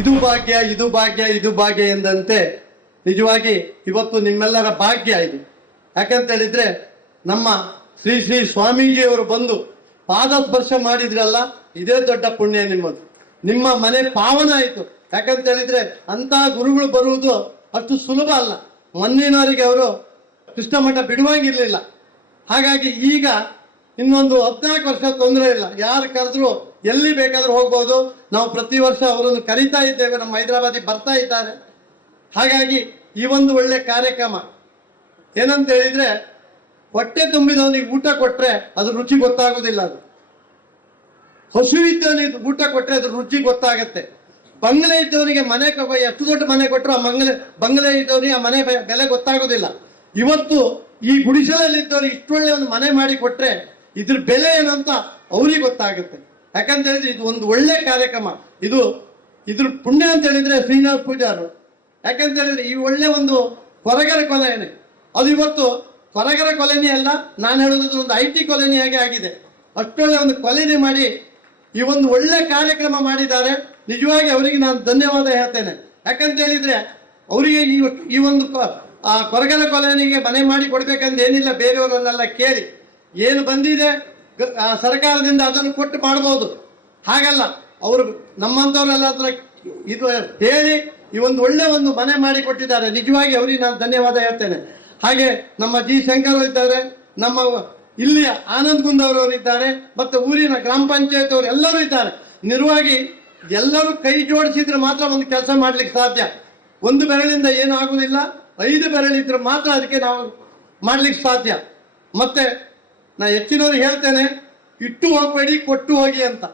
ಇದು ಭಾಗ್ಯ ಇದು ಭಾಗ್ಯ ಇದು ಭಾಗ್ಯ ಎಂದಂತೆ ನಿಜವಾಗಿ ಇವತ್ತು ನಿಮ್ಮೆಲ್ಲರ ಭಾಗ್ಯ ಇದು. ಯಾಕಂತ ಹೇಳಿದ್ರೆ ನಮ್ಮ ಶ್ರೀ ಶ್ರೀ ಸ್ವಾಮೀಜಿಯವರು ಬಂದು ಪಾದ ಸ್ಪರ್ಶ ಮಾಡಿದ್ರಲ್ಲ, ಇದೇ ದೊಡ್ಡ ಪುಣ್ಯ ನಿಮ್ಮದು. ನಿಮ್ಮ ಮನೆ ಪಾವನ ಆಯಿತು. ಯಾಕಂತ ಹೇಳಿದ್ರೆ ಅಂತ ಗುರುಗಳು ಬರುವುದು ಅಷ್ಟು ಸುಲಭ ಅಲ್ಲ. ಮೊನ್ನಿನವರಿಗೆ ಅವರು ಕೃಷ್ಣ ಮಠ ಬಿಡುವಾಗಿರ್ಲಿಲ್ಲ. ಹಾಗಾಗಿ ಈಗ ಇನ್ನೊಂದು 14 ವರ್ಷ ತೊಂದರೆ ಇಲ್ಲ, ಯಾರು ಕರೆದ್ರು ಎಲ್ಲಿ ಬೇಕಾದ್ರೂ ಹೋಗ್ಬೋದು. ನಾವು ಪ್ರತಿ ವರ್ಷ ಅವರನ್ನು ಕರೀತಾ ಇದ್ದೇವೆ, ನಮ್ಮ ಹೈದರಾಬಾದಿಗೆ ಬರ್ತಾ ಇದ್ದಾರೆ. ಹಾಗಾಗಿ ಈ ಒಂದು ಒಳ್ಳೆ ಕಾರ್ಯಕ್ರಮ ಏನಂತ ಹೇಳಿದ್ರೆ, ಹೊಟ್ಟೆ ತುಂಬಿದವನಿಗೆ ಊಟ ಕೊಟ್ರೆ ಅದ್ರ ರುಚಿ ಗೊತ್ತಾಗೋದಿಲ್ಲ. ಅದು ಹಸುವಿದ್ದವನಿಗೆ ಊಟ ಕೊಟ್ರೆ ಅದ್ರ ರುಚಿ ಗೊತ್ತಾಗತ್ತೆ. ಬಂಗಲೆ ಇದ್ದವನಿಗೆ ಮನೆ ಎಷ್ಟು ದೊಡ್ಡ ಮನೆ ಕೊಟ್ಟರು ಆ ಬಂಗಲೆ ಇದ್ದವನಿಗೆ ಆ ಮನೆ ಬೆಲೆ ಗೊತ್ತಾಗೋದಿಲ್ಲ. ಇವತ್ತು ಈ ಗುಡಿಸಲಲ್ಲಿ ಇದ್ದವ್ರಿಗೆ ಇಷ್ಟೊಳ್ಳೆ ಒಂದು ಮನೆ ಮಾಡಿ ಕೊಟ್ರೆ ಇದ್ರ ಬೆಲೆ ಏನಂತ ಅವ್ರಿಗೆ ಗೊತ್ತಾಗುತ್ತೆ. ಯಾಕಂತ ಹೇಳಿದ್ರೆ ಇದು ಒಂದು ಒಳ್ಳೆ ಕಾರ್ಯಕ್ರಮ. ಇದ್ರ ಪುಣ್ಯ ಅಂತ ಹೇಳಿದ್ರೆ ಶ್ರೀನಿವಾಸ ಪೂಜಾರು. ಯಾಕಂತ ಹೇಳಿದ್ರೆ ಈ ಒಳ್ಳೆ ಒಂದು ಹೊರಗರ ಕೊಲೆನೇ ಅದು. ಇವತ್ತು ಹೊರಗರ ಕೊಲೆನೇ ಅಲ್ಲ, ನಾನು ಹೇಳೋದು ಒಂದು IT ಕೊಲೆನೇ ಆಗಿದೆ. ಅಷ್ಟೊಳ್ಳೆ ಒಂದು ಕೊಲೆನೇ ಮಾಡಿ ಈ ಒಂದು ಒಳ್ಳೆ ಕಾರ್ಯಕ್ರಮ ಮಾಡಿದ್ದಾರೆ. ನಿಜವಾಗಿ ಅವರಿಗೆ ನಾನು ಧನ್ಯವಾದ ಹೇಳ್ತೇನೆ. ಯಾಕಂತ ಹೇಳಿದ್ರೆ ಅವರಿಗೆ ಈ ಒಂದು ಕೊರಗರ ಕೊಲೆನಿಗೆ ಮನೆ ಮಾಡಿ ಕೊಡ್ಬೇಕಂತ ಏನಿಲ್ಲ, ಬೇರೆಯವರನ್ನೆಲ್ಲ ಕೇಳಿ ಏನು ಬಂದಿದೆ ಸರ್ಕಾರದಿಂದ ಅದನ್ನು ಕೊಟ್ಟು ಮಾಡ್ಬೋದು. ಹಾಗಲ್ಲ, ಅವರು ನಮ್ಮಂಥವ್ರೆಲ್ಲ ಇದು ಹೇಳಿ ಈ ಒಂದು ಒಳ್ಳೆ ಒಂದು ಮನೆ ಮಾಡಿ ಕೊಟ್ಟಿದ್ದಾರೆ. ನಿಜವಾಗಿ ಅವರಿಗೆ ನಾನು ಧನ್ಯವಾದ ಹೇಳ್ತೇನೆ. ಹಾಗೆ ನಮ್ಮ ಜಿ ಶಂಕರ್ ಇದ್ದಾರೆ, ನಮ್ಮ ಇಲ್ಲಿಯ ಆನಂದ್ ಕುಂದವರವರು ಇದ್ದಾರೆ, ಮತ್ತೆ ಊರಿನ ಗ್ರಾಮ ಪಂಚಾಯತ್ ಅವರು ಎಲ್ಲರೂ ಇದ್ದಾರೆ. ನಿರ್ವಾಗಿ ಎಲ್ಲರೂ ಕೈ ಜೋಡಿಸಿದ್ರೆ ಮಾತ್ರ ಒಂದು ಕೆಲಸ ಮಾಡ್ಲಿಕ್ಕೆ ಸಾಧ್ಯ. ಒಂದು ಬೆರಳಿಂದ ಏನು ಆಗುದಿಲ್ಲ, 5 ಬೆರಳಿದ್ರೆ ಮಾತ್ರ ಅದಕ್ಕೆ ನಾವು ಮಾಡ್ಲಿಕ್ಕೆ ಸಾಧ್ಯ. ಮತ್ತೆ ನಾ ಹೆಚ್ಚಿನವ್ರು ಹೇಳ್ತೇನೆ, ಇಟ್ಟು ಹೋಗ್ಬೇಡಿ ಕೊಟ್ಟು ಹೋಗಿ ಅಂತ.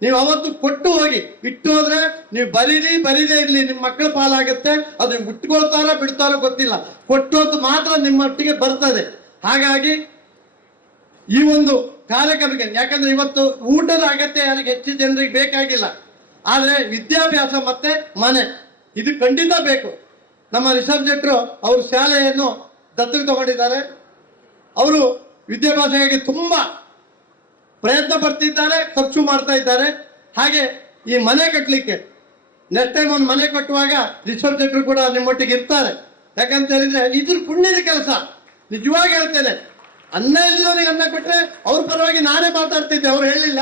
ನೀವು ಅವತ್ತು ಕೊಟ್ಟು ಹೋಗಿ, ಇಟ್ಟು ಹೋದ್ರೆ ನೀವು ಬರೀದೇ ಇರ್ಲಿ, ನಿಮ್ಮ ಮಕ್ಕಳ ಪಾಲಾಗುತ್ತೆ. ಅದು ಉಟ್ಕೊಳ್ತಾರೋ ಬಿಡ್ತಾರೋ ಗೊತ್ತಿಲ್ಲ, ಕೊಟ್ಟು ಹೊತ್ತು ಮಾತ್ರ ನಿಮ್ಮೊಟ್ಟಿಗೆ ಬರ್ತದೆ. ಹಾಗಾಗಿ ಈ ಒಂದು ಕಾರ್ಯಕ್ರಮಕ್ಕೆ, ಯಾಕಂದ್ರೆ ಇವತ್ತು ಊಟದ ಅಗತ್ಯ ಯಾರಿಗೆ ಹೆಚ್ಚು ಜನರಿಗೆ ಬೇಕಾಗಿಲ್ಲ, ಆದ್ರೆ ವಿದ್ಯಾಭ್ಯಾಸ ಮತ್ತೆ ಮನೆ ಇದು ಖಂಡಿತ ಬೇಕು. ನಮ್ಮ ರಿಷಬ್ ಶೆಟ್ರು ಅವರು ಶಾಲೆಯನ್ನು ದತ್ತಕ್ಕೆ ತಗೊಂಡಿದ್ದಾರೆ. ಅವರು ವಿದ್ಯಾಭ್ಯಾಸಕ್ಕಾಗಿ ತುಂಬಾ ಪ್ರಯತ್ನ ಪಡ್ತಿದ್ದಾರೆ, ಖರ್ಚು ಮಾಡ್ತಾ ಇದ್ದಾರೆ. ಹಾಗೆ ಈ ಮನೆ ಕಟ್ಟಲಿಕ್ಕೆ ನೆಕ್ಸ್ಟ್ ಟೈಮ್ ಒಂದು ಮನೆ ಕಟ್ಟುವಾಗ ರಿಷಬ್ ಶೆಟ್ರು ಕೂಡ ನಿಮ್ಮೊಟ್ಟಿಗೆ ಇರ್ತಾರೆ. ಯಾಕಂತ ಹೇಳಿದ್ರೆ ಇದ್ರ ಪುಣ್ಯದ ಕೆಲಸ. ನಿಜವಾಗಿ ಹೇಳ್ತೇನೆ, ಅನ್ನ ಇಲ್ಲದವನಿಗೆ ಅನ್ನ ಕೊಟ್ಟರೆ ಅವ್ರ ಪರವಾಗಿ ನಾನೇ ಮಾತಾಡ್ತಿದ್ದೆ, ಅವ್ರು ಹೇಳಿಲ್ಲ.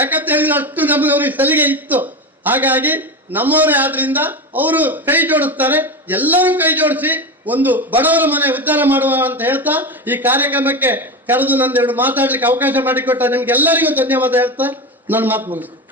ಯಾಕಂತ ಹೇಳಿದ್ರೆ ಅಷ್ಟು ನಮಗೆ ಅವ್ರಿಗೆ ಸಲಿಗೆ ಇತ್ತು. ಹಾಗಾಗಿ ನಮ್ಮವರೇ ಆದ್ರಿಂದ ಅವರು ಕೈ ಜೋಡಿಸ್ತಾರೆ. ಎಲ್ಲರೂ ಕೈ ಜೋಡಿಸಿ ಒಂದು ಬಡವರ ಮನೆ ಉದ್ಧಾರ ಮಾಡುವ ಅಂತ ಹೇಳ್ತಾ ಈ ಕಾರ್ಯಕ್ರಮಕ್ಕೆ ಕರೆದು ನಂದೆರಡು ಮಾತಾಡ್ಲಿಕ್ಕೆ ಅವಕಾಶ ಮಾಡಿಕೊಟ್ಟ ನಿಮ್ಗೆಲ್ಲರಿಗೂ ಧನ್ಯವಾದ ಹೇಳ್ತಾ ನನ್ನ ಮಾತು ಮುಗಿಸ್ತೇನೆ.